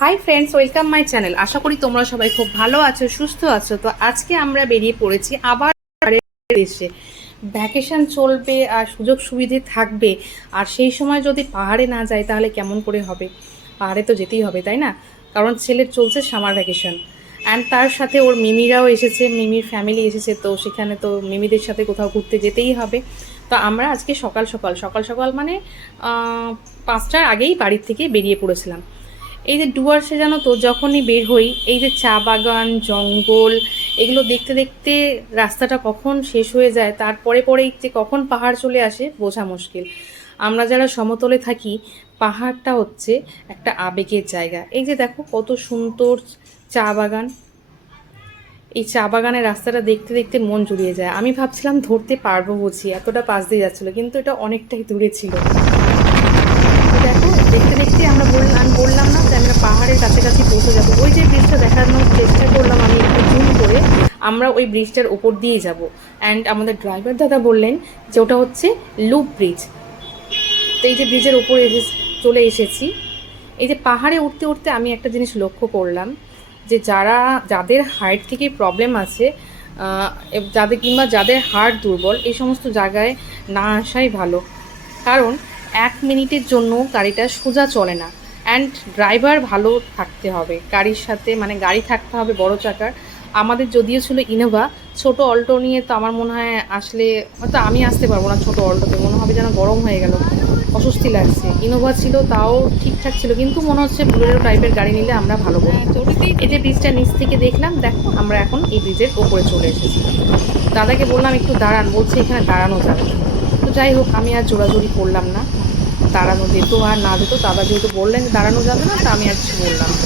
High friends, welcome my channel. আশা করি তোমরা সবাই খুব ভালো আছো, সুস্থ আছো। তো আজকে আমরা বেরিয়ে পড়েছি আবার দেশে। ভ্যাকেশন চলবে আর সুযোগ সুবিধে থাকবে, আর সেই সময় যদি পাহাড়ে না যাই তাহলে কেমন করে হবে? পাহাড়ে তো যেতেই হবে, তাই না? কারণ ছেলের চলছে সামার ভ্যাকেশন, অ্যান্ড তার সাথে ওর মিমিরাও এসেছে, মিমির ফ্যামিলি এসেছে। তো সেখানে তো মিমিদের সাথে কোথাও ঘুরতে যেতেই হবে। তো আমরা আজকে সকাল সকাল মানে 5টার আগেই বাড়ির থেকে বেরিয়ে পড়েছিলাম। এই যে ডুয়ার্সে জানো তো, যখনই বের হই এই যে চা বাগান, জঙ্গল, এগুলো দেখতে দেখতে রাস্তাটা কখন শেষ হয়ে যায়, তারপরে পরেই যে কখন পাহাড় চলে আসে বোঝা মুশকিল। আমরা যারা সমতলে থাকি, পাহাড়টা হচ্ছে একটা আবেগের জায়গা। এই যে দেখো কত সুন্দর চা বাগান, এই চা বাগানের রাস্তাটা দেখতে দেখতে মন জুড়িয়ে যায়। আমি ভাবছিলাম ধরতে পারবো বুঝি, এতটা পাশ দিয়ে যাচ্ছিলো, কিন্তু এটা অনেকটাই দূরে ছিল। দেখো দেখতে দেখতে আমি বললাম না যে আমরা পাহাড়ের কাছাকাছি পৌঁছে যাবো। ওই যে ব্রিজটা দেখানোর চেষ্টা করলাম আমি একটু জুম করে, আমরা ওই ব্রিজটার ওপর দিয়ে যাব। অ্যান্ড আমাদের ড্রাইভার দাদা বললেন যে ওটা হচ্ছে লুপ ব্রিজ। তো এই যে ব্রিজের ওপরে চলে এসেছি। এই যে পাহাড়ে উঠতে উঠতে আমি একটা জিনিস লক্ষ্য করলাম, যে যাদের হার্ট থেকে প্রবলেম আছে, যাদের হার্ট দুর্বল, এই সমস্ত জায়গায় না আসাই ভালো। কারণ 1 মিনিটের জন্য গাড়িটা সোজা চলে না। অ্যান্ড ড্রাইভার ভালো থাকতে হবে গাড়ির সাথে, মানে গাড়ি থাকতে হবে বড় চাকার। আমাদের যদিও ছিল ইনোভা, ছোট অল্টো নিয়ে তো আমার মনে হয় আসলে হয়তো আমি আসতে পারবো না। ছোট অল্টোতে মনে হবে যেন গরম হয়ে গেল, অস্বস্তি লাগছে। ইনোভা ছিল তাও ঠিকঠাক ছিল, কিন্তু মনে হচ্ছে বুলেরো টাইপের গাড়ি নিলে আমরা ভালো করবো। এই যে ব্রিজটা নিচ থেকে দেখলাম, দেখো আমরা এখন এই ব্রিজের ওপরে চলে এসেছি। দাদাকে বললাম একটু দাঁড়ান, বলছে এখানে দাঁড়ানো যাবে। তো যাই হোক, আমি আর জোরাজোরি করলাম না। দাঁড়ানো যেত আর না যেত, দাদা যেহেতু বললেন দাঁড়ানো যাবে না, তা আমি আর কিছু বললাম না।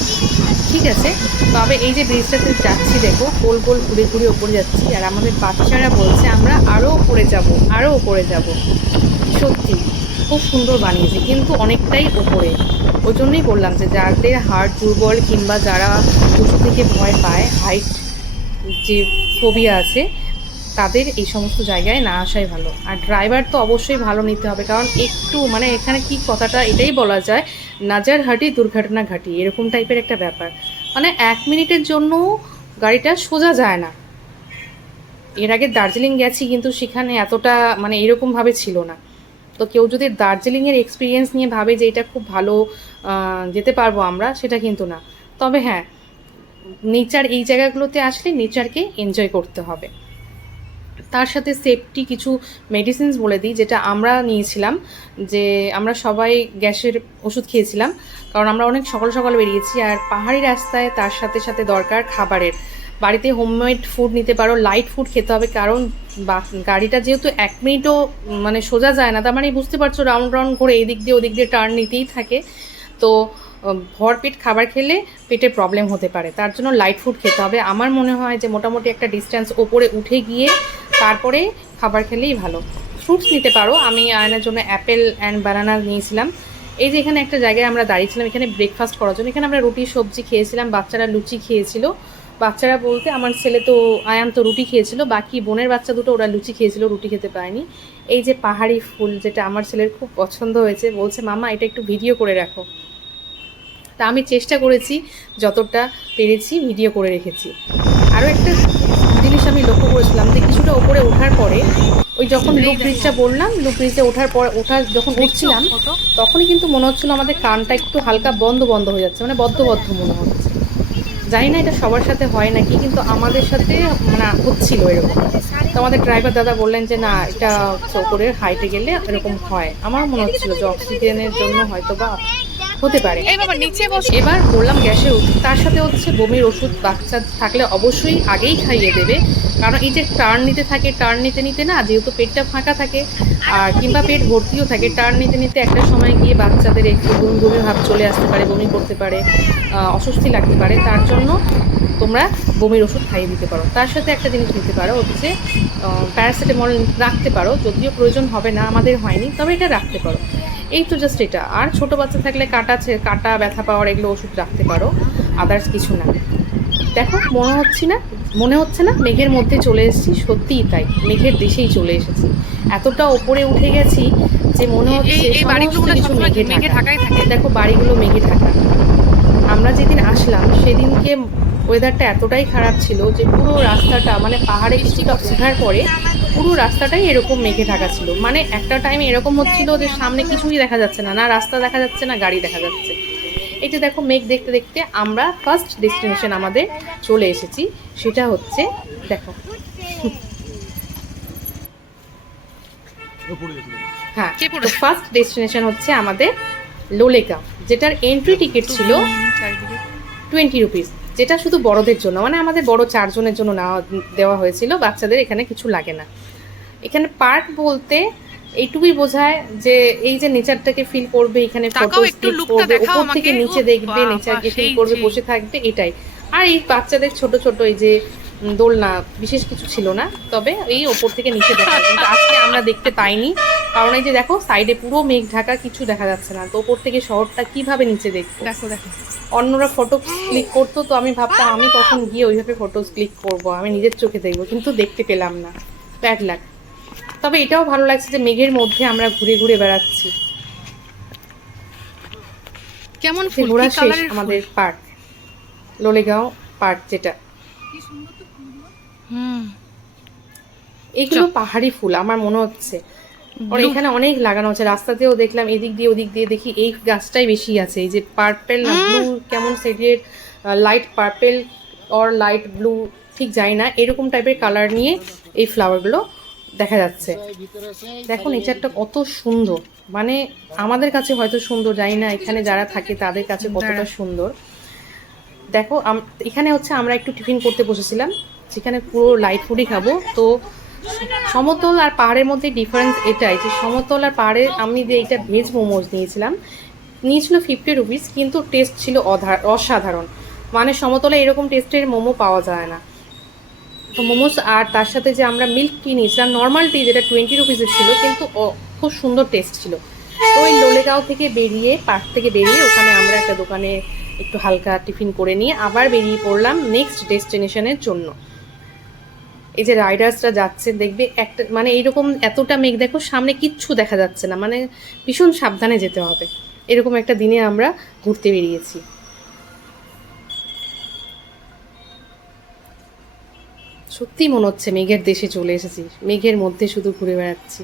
ঠিক আছে। তবে এই যে ব্রিজটাতে যাচ্ছি, দেখো গোল গোল ঘুরে ঘুরে ওপরে যাচ্ছি, আর আমাদের বাচ্চারা বলছে আমরা আরও ওপরে যাব, আরও ওপরে যাব। সত্যি খুব সুন্দর বানিয়েছে, কিন্তু অনেকটাই ওপরে। ওই জন্যই বললাম যে যাদের হার্ট দুর্বল কিংবা যারা উঁচু থেকে ভয় পায়, হাইট যে ফোবিয়া আছে, তাদের এই সমস্ত জায়গায় না আসাই ভালো। আর ড্রাইভার তো অবশ্যই ভালো নিতে হবে, কারণ একটু মানে এখানে কি কথাটা এটাই বলা যায়, নাজার হাঁটি দুর্ঘটনা ঘাটি, এরকম টাইপের একটা ব্যাপার। মানে 1 মিনিটের জন্য গাড়িটা সোজা যায় না। এর আগে দার্জিলিং গেছি, কিন্তু সেখানে এতটা মানে এরকমভাবে ছিল না। তো কেউ যদি দার্জিলিংয়ের এক্সপিরিয়েন্স নিয়ে ভাবে যে এটা খুব ভালো, যেতে পারবো আমরা, সেটা কিন্তু না। তবে হ্যাঁ, নেচার এই জায়গাগুলোতে আসলে নেচারকে এনজয় করতে হবে। তার সাথে সেফটি কিছু মেডিসিনস বলে দিই, যেটা আমরা নিয়েছিলাম। যে আমরা সবাই গ্যাসের ওষুধ খেয়েছিলাম, কারণ আমরা অনেক সকাল সকাল বেরিয়েছি। আর পাহাড়ি রাস্তায় তার সাথে সাথে দরকার খাবারের। বাড়িতে হোমমেড ফুড নিতে পারো, লাইট ফুড খেতে হবে, কারণ গাড়িটা যেহেতু 1 মিনিটও মানে সোজা যায় না, তার মানে বুঝতে পারছো রাউন্ড রাউন্ড করে এদিক দিয়ে ওদিক দিয়ে টার্ন নিতেই থাকে। তো ভরপেট খাবার খেলে পেটে প্রবলেম হতে পারে, তার জন্য লাইট ফুড খেতে হবে। আমার মনে হয় যে মোটামুটি একটা ডিস্টেন্স ওপরে উঠে গিয়ে তারপরে খাবার খেলেই ভালো। ফ্রুটস নিতে পারো, আমি আয়নার জন্য অ্যাপেল অ্যান্ড বানানা নিয়েছিলাম। এই যে এখানে একটা জায়গায় আমরা দাঁড়িয়েছিলাম, এখানে ব্রেকফাস্ট করার জন্য। এখানে আমরা রুটি সবজি খেয়েছিলাম, বাচ্চারা লুচি খেয়েছিল। বাচ্চারা বলতে আমার ছেলে তো, আয়ান তো রুটি খেয়েছিল, বাকি বোনের বাচ্চা দুটো ওরা লুচি খেয়েছিল, রুটি খেতে পায়নি। এই যে পাহাড়ি ফুল, যেটা আমার ছেলের খুব পছন্দ হয়েছে, বলছে মামা এটা একটু ভিডিও করে রাখো। তা আমি চেষ্টা করেছি, যতটা পেরেছি ভিডিও করে রেখেছি। আরও একটা জিনিস আমি লক্ষ্য করেছিলাম, যে কিছুটা ওপরে ওঠার পরে, ওই যখন লুপ ব্রিজটা বললাম, লুপ ব্রিজে যখন উঠছিলাম, তখনই কিন্তু মনে হচ্ছিলো আমাদের কানটা একটু হালকা বন্ধ বন্ধ হয়ে যাচ্ছে, মানে বদ্ধ বদ্ধ মনে হচ্ছে। জানি না এটা সবার সাথে হয় নাকি, কিন্তু আমাদের সাথে মানে হচ্ছিল এরকম। তো আমাদের ড্রাইভার দাদা বললেন যে না, এটা ওপরে হাইটে গেলে এরকম হয়। আমার মনে হচ্ছিল যে অক্সিজেনের জন্য হয়তো বা হতে পারে। এবার বললাম গ্যাসের ওষুধ, তার সাথে হচ্ছে বমির ওষুধ। বাচ্চা থাকলে অবশ্যই আগেই খাইয়ে দেবে, কারণ এই যে টার্ন নিতে থাকে, টার্ন নিতে নিতে না, যেহেতু পেটটা ফাঁকা থাকে আর কিংবা পেট ভর্তিও থাকে, টার্ন নিতে নিতে একটা সময় গিয়ে বাচ্চাদের একটু বমি বমি ভাব চলে আসতে পারে, বমি করতে পারে, অস্বস্তি লাগতে পারে। তার জন্য তোমরা বমির ওষুধ খাইয়ে দিতে পারো। তার সাথে একটা জিনিস নিতে পারো, হচ্ছে প্যারাসিটামল রাখতে পারো, যদিও প্রয়োজন হবে না, আমাদের হয়নি, তবে এটা রাখতে পারো। এই তো জাস্ট এটা। আর ছোটো বাচ্চা থাকলে কাটা ব্যথা পাওয়ার এগুলো ওষুধ রাখতে পারো, আদার্স কিছু না। দেখো মনে হচ্ছে না মেঘের মধ্যে চলে এসেছি? সত্যিই তাই, মেঘের দেশেই চলে এসেছি। এতটা ওপরে উঠে গেছি যে মনে হচ্ছে সমস্ত কিছু মেঘে ঢাকা। দেখো বাড়িগুলো মেঘে ঢাকা। আমরা যে সেদিনকে ওয়েদারটা এতটাই খারাপ ছিল যে পুরো রাস্তাটা মানে পাহাড়ে কিছুটা ওঠার পরে পুরো রাস্তাটাই এরকম মেঘে ঢাকা ছিল। মানে একটা টাইমে এরকম হচ্ছিল যে সামনে কিছুই দেখা যাচ্ছে না, না রাস্তা দেখা যাচ্ছে না গাড়ি দেখা যাচ্ছে। এই যে দেখো মেঘ দেখতে দেখতে আমরা ফার্স্ট ডেস্টিনেশন আমাদের চলে এসেছি, সেটা হচ্ছে দেখো হ্যাঁ ফার্স্ট ডেস্টিনেশন হচ্ছে আমাদের লোলেগাঁও, যেটার এন্ট্রি টিকিট ছিল 20 রুপিস, যেটা শুধু বড়দের জন্য, মানে আমাদের বড় 4 জনের জন্য দেওয়া হয়েছিল, বাচ্চাদের এখানে কিছু লাগে না। এখানে পার্ক বলতে এইটুকুই বোঝায় যে এই যে নেচারটাকে ফিল করবে, এখানে ফটো ক্লিক করবে, উপর থেকে নিচে দেখবে, নেচারকে ফিল করবে, বসে থাকবে, এটাই। আর এই বাচ্চাদের ছোট ছোট এই যে দোলনা বিশেষ কিছু ছিল না, তবে এই ওপর থেকে নিচে দেখা, কিন্তু আজকে আমরা দেখতে পাইনি, কারণ এই যে দেখো সাইডে পুরো মেঘ ঢাকা, কিছু দেখা যাচ্ছে না। তো ওপর থেকে শহরটা কিভাবে নিচে দেখবো, দেখো দেখো অন্যরা ফটো ক্লিক করতো, তো আমি ভাবতাম আমি কখন গিয়ে ওইভাবে ফটো ক্লিক করব, আমি নিজের চোখে দেখবো, কিন্তু দেখতে পেলাম না, ব্যাড লাগ। তবে এটাও ভালো লাগছে যে মেঘের মধ্যে আমরা ঘুরে ঘুরে বেড়াচ্ছি। কেমন ঘোরা শেষ আমাদের পার্ক, লোলেগাঁও পার্ক যেটা। এগুলো পাহাড়ি ফুল আমার মনে হচ্ছে, আর এখানে অনেক লাগানো আছে, রাস্তাতেও দেখলাম, এদিক দিয়ে ওদিক দিয়ে দেখি এই গাছটাই বেশি আছে। এই যে পার্পেল না ব্লু, কেমন শেডের, light purple or light blue ঠিক জানি না, এরকম টাইপের কালার নিয়ে এই ফ্লাওয়ারগুলো দেখা যাচ্ছে। দেখো নেচারটা কত সুন্দর, মানে আমাদের কাছে হয়তো সুন্দর, জানি না এখানে যারা থাকে তাদের কাছে কতটা সুন্দর। দেখো এখানে হচ্ছে আমরা একটু টিফিন করতে বসেছিলাম, যেখানে পুরো লাইট ফুডই খাবো। তো সমতল আর পাহাড়ের মধ্যে ডিফারেন্স এটাই যে সমতল আর পাহাড়ে আমি যে এইটা ভেজ মোমোজ নিয়েছিলাম, নিয়েছিল 50 রুপিস, কিন্তু টেস্ট ছিল অসাধারণ। মানে সমতলে এরকম টেস্টের মোমো পাওয়া যায় না। তো মোমোস আর তার সাথে যে আমরা মিল্ক টি নিয়েছিলাম, নর্মাল টি যেটা 20 রুপিসের ছিল, কিন্তু খুব সুন্দর টেস্ট ছিল। তো ওই লোলেগাঁও থেকে বেরিয়ে, পার্ক থেকে বেরিয়ে, ওখানে আমরা একটা দোকানে একটু হালকা টিফিন করে নিয়ে আবার বেরিয়ে পড়লাম নেক্সট ডেস্টিনেশনের জন্য। এই যে রাইডার্সরা যাচ্ছে দেখবে, একটা মানে এইরকম এতটা মেঘ, দেখো সামনে কিচ্ছু দেখা যাচ্ছে না, মানে ভীষণ সাবধানে যেতে হবে। এরকম একটা দিনে আমরা ঘুরতে বেরিয়েছি। সত্যি মনে হচ্ছে মেঘের দেশে চলে এসেছি, মেঘের মধ্যে শুধু ঘুরে বেড়াচ্ছি।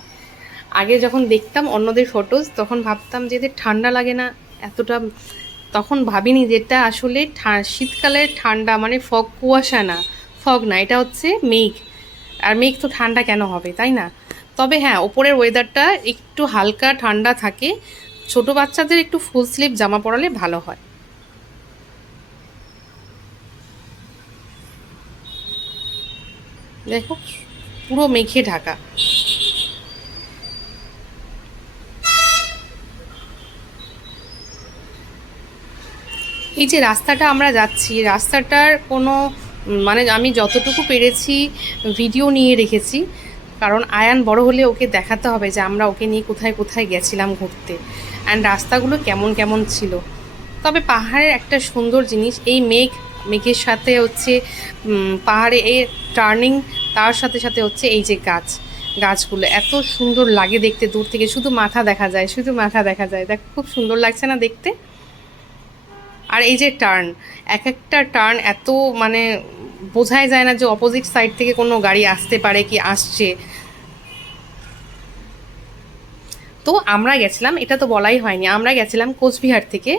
আগে যখন দেখতাম অন্যদের ফটোজ, তখন ভাবতাম যে এদের ঠান্ডা লাগে না এতটা, তখন ভাবিনি যে এটা আসলে শীতকালের ঠান্ডা, মানে ফগ, কুয়াশা না, ফগ না, এটা হচ্ছে মেঘ। আর মেঘ তো ঠান্ডা কেন হবে, তাই না? তবে হ্যাঁ, ওপরের ওয়েদারটা একটু হালকা ঠান্ডা থাকে, ছোট বাচ্চাদের একটু ফুল স্লিভ জামা পরালে ভালো হয়। দেখো পুরো মেঘে ঢাকা। এই যে রাস্তাটা আমরা যাচ্ছি, রাস্তাটার কোনো মানে আমি যতটুকু পেরেছি ভিডিও নিয়ে রেখেছি, কারণ আয়ান বড় হলে ওকে দেখাতে হবে যে আমরা ওকে নিয়ে কোথায় কোথায় গেছিলাম ঘুরতে, অ্যান্ড রাস্তাগুলো কেমন কেমন ছিল। তবে পাহাড়ের একটা সুন্দর জিনিস, এই মেঘের সাথে হচ্ছে পাহাড়ে এই টার্নিং, তার সাথে সাথে হচ্ছে এই যে গাছগুলো এত সুন্দর লাগে দেখতে, দূর থেকে শুধু মাথা দেখা যায়, শুধু মাথা দেখা যায়। দেখ খুব সুন্দর লাগছে না দেখতে? আর এই যে টার্ন, এক একটা টার্ন এত মানে বোঝাই যায় না যে অপোজিট সাইড থেকে কোনো গাড়ি আসতে পারে কি আসছে। তো আমরা গেছিলাম, এটা তো বলাই হয়নি, আমরা গেছিলাম কোচবিহার থেকে,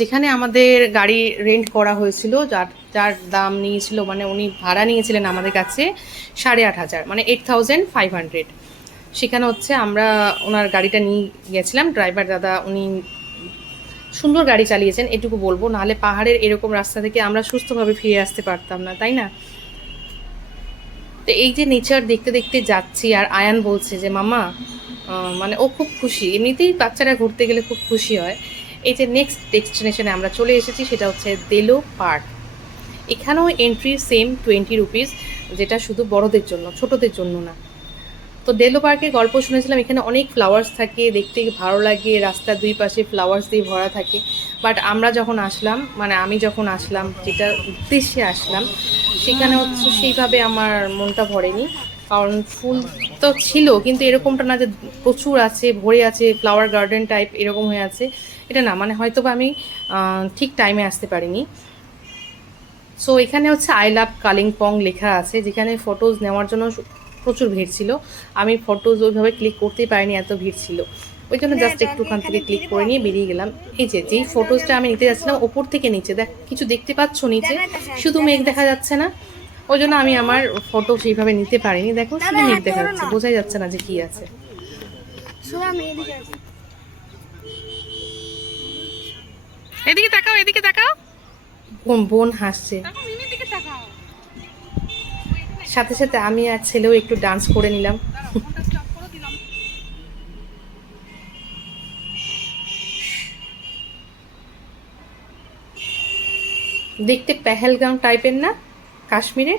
যেখানে আমাদের গাড়ি রেন্ট করা হয়েছিল, যার দাম নিয়েছিল, মানে উনি ভাড়া নিয়েছিলেন আমাদের কাছে 8,500, মানে 8,500। সেখানে হচ্ছে আমরা ওনার গাড়িটা নিয়ে গেছিলাম। ড্রাইভার দাদা উনি সুন্দর গাড়ি চালিয়েছেন, এটুকু বলবো, নাহলে পাহাড়ের এরকম রাস্তা থেকে আমরা সুস্থভাবে ফিরে আসতে পারতাম না, তাই না? তো এই যে নেচার দেখতে দেখতে যাচ্ছি, আর আয়ান বলছে যে মামা, মানে ও খুব খুশি, এমনিতেই বাচ্চারা ঘুরতে গেলে খুব খুশি হয়। এই যে নেক্সট ডেস্টিনেশনে আমরা চলে এসেছি, সেটা হচ্ছে দেলো পার্ক। এখানেও এন্ট্রি সেম 20 রুপিস, যেটা শুধু বড়দের জন্য, ছোটদের জন্য না। তো ডেলো পার্কের গল্প শুনেছিলাম, এখানে অনেক ফ্লাওয়ার্স থাকে, দেখতে ভালো লাগে, রাস্তার দুই পাশে ফ্লাওয়ার্স দিয়ে ভরা থাকে। বাট আমরা যখন আসলাম, মানে আমি যখন আসলাম, যেটা উদ্দেশ্যে আসলাম, সেখানে হচ্ছে সেইভাবে আমার মনটা ভরেনি। কারণ ফুল তো ছিল, কিন্তু এরকমটা না যে প্রচুর আছে, ভরে আছে, ফ্লাওয়ার গার্ডেন টাইপ এরকম হয়ে আছে, এটা না। মানে হয়তো বা আমি ঠিক টাইমে আসতে পারিনি। সো এখানে হচ্ছে আই লাভ কালিম্পং লেখা আছে, যেখানে ফটোজ নেওয়ার জন্য প্রচুর ভিড় ছিল। আমি ফটোজ ওইভাবে ক্লিক করতেই পারিনি, এত ভিড় ছিল। ওই জন্য জাস্ট একটু ওখান থেকে ক্লিক করে নিয়ে বেরিয়ে গেলাম। এই যে যেই ফটোজটা আমি নিতে যাচ্ছিলাম ওপর থেকে নিচে কিছু দেখতে পাচ্ছ নিচে, শুধু মেঘ দেখা যাচ্ছে না, ওই জন্য আমি আমার ফটো সেইভাবে নিতে পারিনি। দেখো শুধু মেঘ দেখা যাচ্ছে, বোঝাই যাচ্ছে না যে কি আছে। এদিকে তাকাও, এদিকে তাকাও। বোন হাসছে, সাথে সাথে আমি আর ছেলেও একটু ডান্স করে নিলাম। দেখতে পেহেলগাঁও টাইপের না কাশ্মীরে?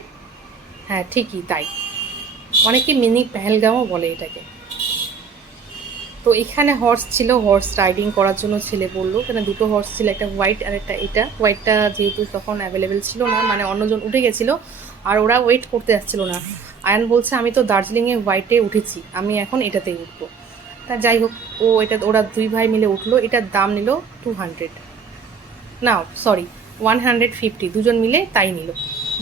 হ্যাঁ ঠিকই তাই, অনেকে মিনি পেহেলগাঁও বলে এটাকে। তো এখানে হর্স ছিল, হর্স রাইডিং করার জন্য ছেলে বললো, কেন দুটো হর্স ছিল, একটা হোয়াইট আর একটা এটা। হোয়াইটটা যেহেতু তখন অ্যাভেলেবেল ছিল না, মানে অন্যজন উঠে গেছিলো আর ওরা ওয়েট করতে আসছিল না। আয়ান বলছে আমি তো দার্জিলিংয়ে হোয়াইটে উঠেছি, আমি এখন এটাতেই উঠবো। তা যাই হোক, ওরা দুই ভাই মিলে উঠলো। এটার দাম নিল 200, না সরি 150, দুজন মিলে তাই নিল,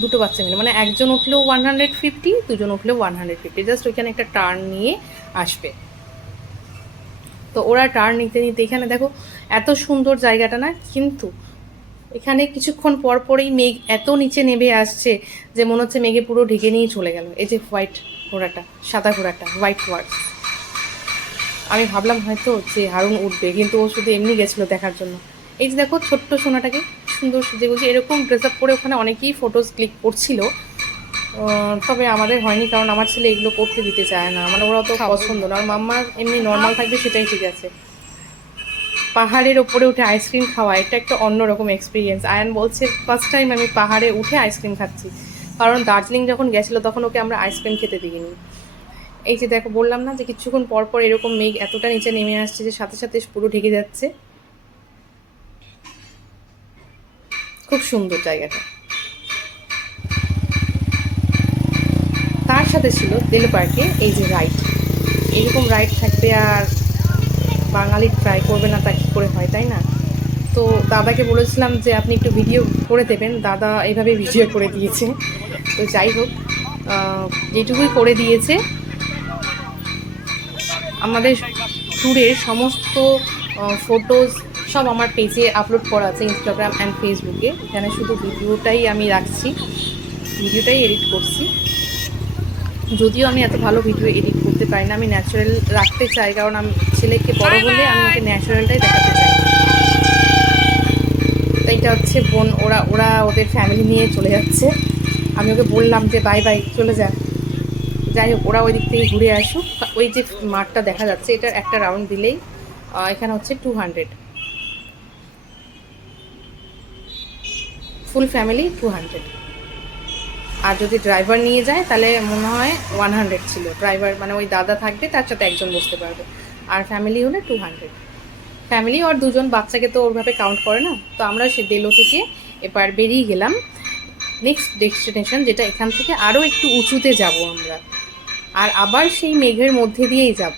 দুটো বাচ্চা মিলে, মানে একজন উঠলেও 150, দুজন উঠলেও 150, জাস্ট ওইখানে একটা টার্ন নিয়ে আসবে। তো ওরা টার্ন নিতে নিতে এখানে দেখো এত সুন্দর জায়গাটা না, কিন্তু এখানে কিছুক্ষণ পর পরেই মেঘ এত নিচে নেমে আসছে যে মনে হচ্ছে মেঘে পুরো ঢেকে নিয়ে চলে গেল। এই যে হোয়াইট ঘোড়াটা, সাদা ঘোড়াটা, হোয়াইট ওয়ার্ড, আমি ভাবলাম হয়তো যে হারুন উঠবে, কিন্তু ও শুধু এমনি গেছিলো দেখার জন্য। এই যে দেখো ছোট্ট সোনাটাকে সুন্দর সুন্দর বলছি, এরকম ড্রেস আপ করে ওখানে অনেকেই ফটোজ ক্লিক করছিল, তবে আমাদের হয়নি, কারণ আমার ছেলে এগুলো করতে দিতে চায় না, মানে ওরা তো পছন্দ না। আর মাম্মার এমনি নর্মাল থাকবে সেটাই ঠিক আছে। পাহাড়ের ওপরে উঠে আইসক্রিম খাওয়া এটা একটা অন্যরকম এক্সপিরিয়েন্স। আয়ান বলছে ফার্স্ট টাইম আমি পাহাড়ে উঠে আইসক্রিম খাচ্ছি, কারণ দার্জিলিং যখন গেছিলো তখন ওকে আমরা আইসক্রিম খেতে দিইনি। এই যে দেখো বললাম না যে কিছুক্ষণ পর পর এরকম মেঘ এতটা নিচে নেমে আসছে যে সাথে সাথে পুরো ঢেকে যাচ্ছে। খুব সুন্দর জায়গাটা। তার সাথে ছিল দিল পার্কে এই যে রাইড, এইরকম রাইড থাকবে আর বাঙালি ট্রাই করবে না তা কী করে হয়, তাই না? তো দাদাকে বলেছিলাম যে আপনি একটু ভিডিও করে দেবেন, দাদা এইভাবে ভিডিও করে দিয়েছে। তো যাই হোক, যেটুকুই করে দিয়েছে, আমাদের ট্যুরের সমস্ত ফটোজ সব আমার পেজে আপলোড করা আছে, ইনস্টাগ্রাম অ্যান্ড ফেসবুকে। এখানে শুধু ভিডিওটাই আমি রাখছি, ভিডিওটাই এডিট করছি। যদিও আমি এত ভালো ভিডিও এডিট করতে পারি না, আমি ন্যাচারাল রাখতে চাই, কারণ আমি ছেলেকে বড় হলে আমি ওকে ন্যাচারালটাই দেখাতে চাই। তো এইটা হচ্ছে বোন, ওরা ওদের ফ্যামিলি নিয়ে চলে যাচ্ছে। আমি ওকে বললাম যে বাই বাই, চলে যা। যাই হোক, ওরা ওই দিক থেকে ঘুরে আসুক। ওই যে মাঠটা দেখা যাচ্ছে, এটার একটা রাউন্ড দিলেই এখানে হচ্ছে 200, ফুল ফ্যামিলি 200। আর যদি ড্রাইভার নিয়ে যায় তাহলে মনে হয় 100 ছিল। ড্রাইভার মানে ওই দাদা থাকবে, তার সাথে একজন বসতে পারবে। আর ফ্যামিলি হলে 200। ফ্যামিলি আর দুজন বাচ্চাকে তো ওরভাবে কাউন্ট করে না। তো আমরা সে দেলো থেকে এবার বেরিয়ে গেলাম নেক্সট ডেস্টিনেশন, যেটা এখান থেকে আরও একটু উঁচুতে যাব আমরা, আর আবার সেই মেঘের মধ্যে দিয়েই যাব।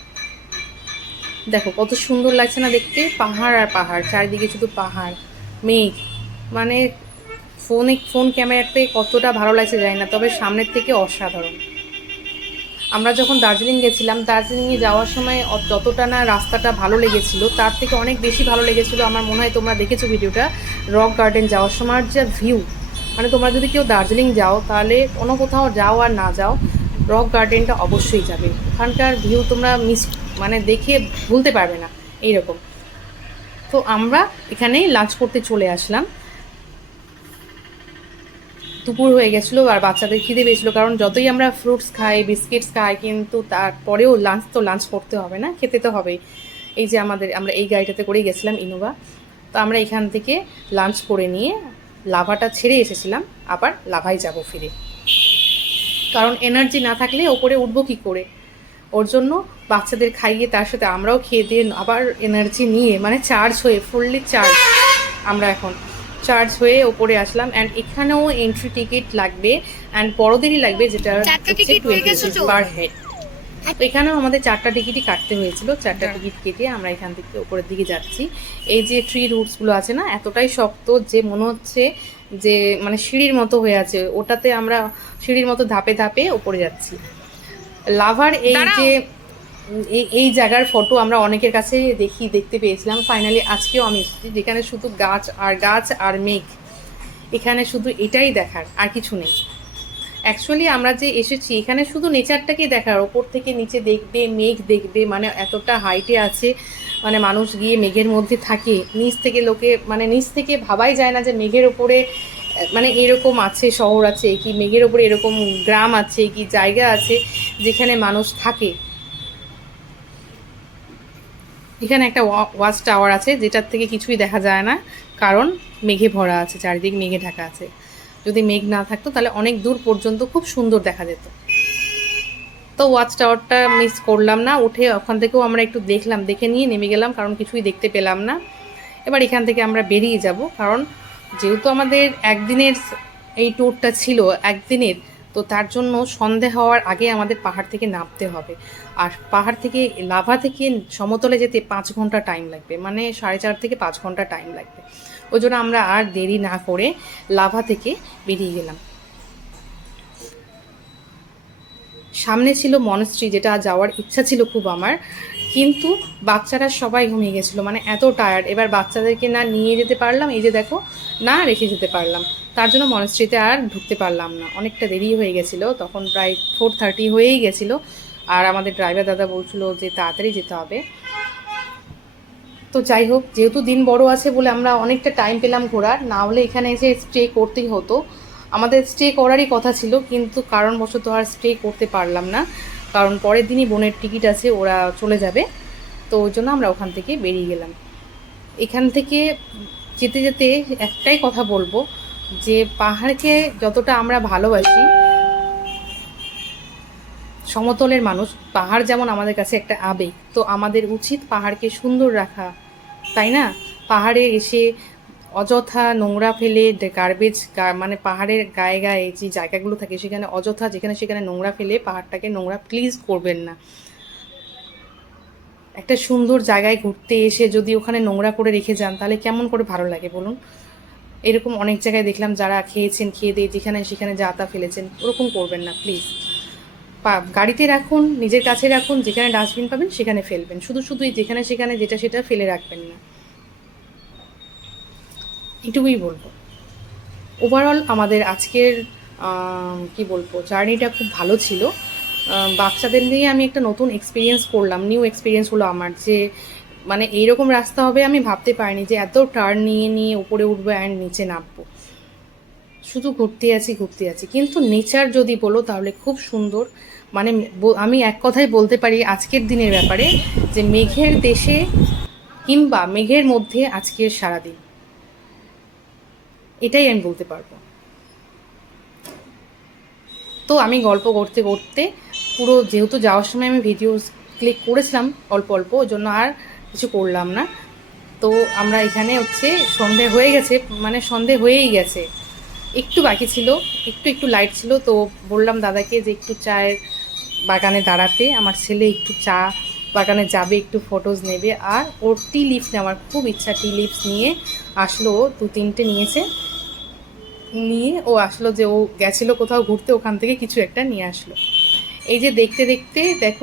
দেখো কত সুন্দর লাগছে না দেখতে, পাহাড় আর পাহাড়, চারিদিকে শুধু পাহাড় মেঘ, মানে ফোন ক্যামেরাতে কতটা ভালো লাগছে জানি না, তবে সামনের থেকে অসাধারণ। আমরা যখন দার্জিলিং গেছিলাম, দার্জিলিংয়ে যাওয়ার সময় যতটা না রাস্তাটা ভালো লেগেছিল, তার থেকে অনেক বেশি ভালো লেগেছিলো, আমার মনে হয় তোমরা দেখেছো ভিডিওটা, রক গার্ডেন যাওয়ার সময় যা ভিউ, মানে তোমরা যদি কেউ দার্জিলিং যাও তাহলে অন্য কোথাও যাও আর না যাও, রক গার্ডেনটা অবশ্যই যাবে। ওখানকার ভিউ তোমরা মানে দেখে ভুলতে পারবে না এইরকম। তো আমরা এখানেই লাঞ্চ করতে চলে আসলাম। দুপুর হয়ে গেছিলো আর বাচ্চাদের খিদে পেয়েছিলো, কারণ যতই আমরা ফ্রুটস খাই, বিস্কিটস খাই, কিন্তু তারপরেও লাঞ্চ করতে হবে না, খেতে তো হবেই। এই যে আমরা এই গাড়িটাতে করেই গেছিলাম, ইনোভা। তো আমরা এখান থেকে লাঞ্চ করে নিয়ে লাভাটা ছেড়ে এসেছিলাম, আবার লাভাই যাব ফিরে, কারণ এনার্জি না থাকলে ওপরে উঠবো কী করে। ওর জন্য বাচ্চাদের খাইয়ে তার সাথে আমরাও খেয়ে দিয়ে আবার এনার্জি নিয়ে, মানে চার্জ হয়ে, ফুললি চার্জ আমরা এখন চার্জ হয়ে ওপরে আসলাম। অ্যান্ড এখানেও এন্ট্রি টিকিট লাগবে, অ্যান্ড বড়দেরই লাগবে, যেটা হচ্ছে 20 পার হেড। তো এখানেও আমাদের 4টা টিকিটই কাটতে হয়েছিল। 4টা টিকিট কেটে আমরা এখান থেকে উপরের দিকে যাচ্ছি। এই যে ট্রি রুটসগুলো আছে না, এতটাই শক্ত যে মনে হচ্ছে যে মানে সিঁড়ির মতো হয়ে আছে, ওটাতে আমরা সিঁড়ির মতো ধাপে ধাপে উপরে যাচ্ছি। লাভার এই যে এই জায়গার ফটো আমরা অনেকের কাছে দেখতে পেয়েছিলাম। ফাইনালি আজকেও আমি এসেছি, যেখানে শুধু গাছ আর মেঘ। এখানে শুধু এটাই দেখার, আর কিছু নেই। অ্যাকচুয়ালি আমরা যে এসেছি এখানে শুধু নেচারটাকে দেখার, ওপর থেকে নিচে দেখবে, মেঘ দেখবে, মানে এতটা হাইটে আছে, মানে মানুষ গিয়ে মেঘের মধ্যে থাকে। নিচ থেকে ভাবাই যায় না যে মেঘের ওপরে মানে এরকম আছে, শহর আছে কি, মেঘের ওপরে এরকম গ্রাম আছে কি, জায়গা আছে যেখানে মানুষ থাকে। এখানে একটা ওয়াচ টাওয়ার আছে, যেটার থেকে কিছুই দেখা যায় না, কারণ মেঘে ভরা আছে, চারিদিক মেঘে ঢাকা আছে। যদি মেঘ না থাকতো তাহলে অনেক দূর পর্যন্ত খুব সুন্দর দেখা যেত। তো ওয়াচ টাওয়ারটা মিস করলাম না, উঠে ওখান থেকেও আমরা একটু দেখলাম, দেখে নিয়ে নেমে গেলাম, কারণ কিছুই দেখতে পেলাম না। এবার এখান থেকে আমরা বেরিয়ে যাব, কারণ যেহেতু আমাদের একদিনের এই ট্যুরটা ছিল, একদিনের, তো তার জন্য সন্ধে হওয়ার আগে আমাদের পাহাড় থেকে নামতে হবে। আর পাহাড় থেকে লাভা থেকে সমতলে যেতে 5 ঘন্টা টাইম লাগবে, মানে 4.5 থেকে 5 ঘন্টা টাইম লাগবে। ওই জন্য আমরা আর দেরি না করে লাভা থেকে বেরিয়ে গেলাম। সামনে ছিল মনস্ট্রি, যেটা যাওয়ার ইচ্ছা ছিল খুব আমার, কিন্তু বাচ্চারা সবাই ঘুমিয়ে গেছিলো, মানে এত টায়ার্ড। এবার বাচ্চাদেরকে না নিয়ে যেতে পারলাম, এই যে দেখো, না রেখে যেতে পারলাম, তার জন্য মনস্ট্রিতে আর ঢুকতে পারলাম না। অনেকটা দেরি হয়ে গেছিলো, তখন প্রায় 4:30 হয়েই গেছিলো। আর আমাদের ড্রাইভার দাদা বলছিল যে তাড়াতাড়ি যেতে হবে। তো যাই হোক, যেহেতু দিন বড় আছে বলে আমরা অনেকটা টাইম পেলাম ঘোরার, না হলে এখানে এসে স্টে করতেই হতো। আমাদের স্টে করারই কথা ছিল, কিন্তু কারণবশত আর স্টে করতে পারলাম না, কারণ পরের দিনই বোনের টিকিট আছে, ওরা চলে যাবে। তো ওই জন্য আমরা ওখান থেকে বেরিয়ে গেলাম। এখান থেকে যেতে যেতে একটাই কথা বলবো, যে পাহাড়কে যতটা আমরা ভালোবাসি, সমতলের মানুষ, পাহাড় যেমন আমাদের কাছে একটা আবেগ, তো আমাদের উচিত পাহাড়কে সুন্দর রাখা, তাই না? পাহাড়ে এসে অযথা নোংরা ফেলে, গার্বেজ, মানে পাহাড়ের গায়ে গায়ে যে জায়গাগুলো থাকে সেখানে অযথা যেখানে সেখানে নোংরা ফেলে পাহাড়টাকে নোংরা প্লিজ করবেন না। একটা সুন্দর জায়গায় ঘুরতে এসে যদি ওখানে নোংরা করে রেখে যান, তাহলে কেমন করে ভালো লাগে বলুন? এরকম অনেক জায়গায় দেখলাম, যারা খেয়েছেন, খেয়ে দিয়ে যেখানে সেখানে যা তা ফেলেছেন, ওরকম করবেন না প্লিজ। গাড়িতে রাখুন, নিজের কাছে রাখুন, যেখানে ডাস্টবিন পাবেন সেখানে ফেলবেন, শুধুই যেখানে সেখানে যেটা সেটা ফেলে রাখবেন না, এটুকুই বলবো। ওভারঅল আমাদের আজকের কি বলবো, জার্নিটা খুব ভালো ছিল। বাচ্চাদের নিয়ে আমি একটা নতুন এক্সপিরিয়েন্স করলাম, নিউ এক্সপিরিয়েন্স হলো আমার, যে মানে এইরকম রাস্তা হবে আমি ভাবতে পারিনি, যে এত টার্ন নিয়ে নিয়ে উপরে উঠবো অ্যান্ড নিচে নামবো। শুধু ঘুরতে আছি, কিন্তু নেচার যদি বলো তাহলে খুব সুন্দর। মানে আমি এক কথায় বলতে পারি আজকের দিনের ব্যাপারে, যে মেঘের দেশে কিংবা মেঘের মধ্যে আজকের সারাদিন, এটাই আমি বলতে পারবো। তো আমি গল্প করতে করতে পুরো, যেহেতু যাওয়ার সময় আমি ভিডিও ক্লিক করেছিলাম অল্প অল্প, ওই জন্য আর কিছু করলাম না। তো আমরা এখানে সন্ধে হয়ে গেছে, মানে সন্ধে হয়েই গেছে, একটু বাকি ছিল, একটু লাইট ছিল। তো বললাম দাদাকে যে একটু চায়ের বাগানে দাঁড়াতে, আমার ছেলে একটু চা বাগানে যাবে, একটু ফটোজ নেবে, আর ওর টি লিভস নেওয়ার খুব ইচ্ছা। টি লিভস নিয়ে আসলো, 2-3টে নিয়ে ও আসলো, যে ও গেছিলো কোথাও ঘুরতে, ওখান থেকে কিছু একটা নিয়ে আসলো। এই যে দেখতে দেখতে দেখো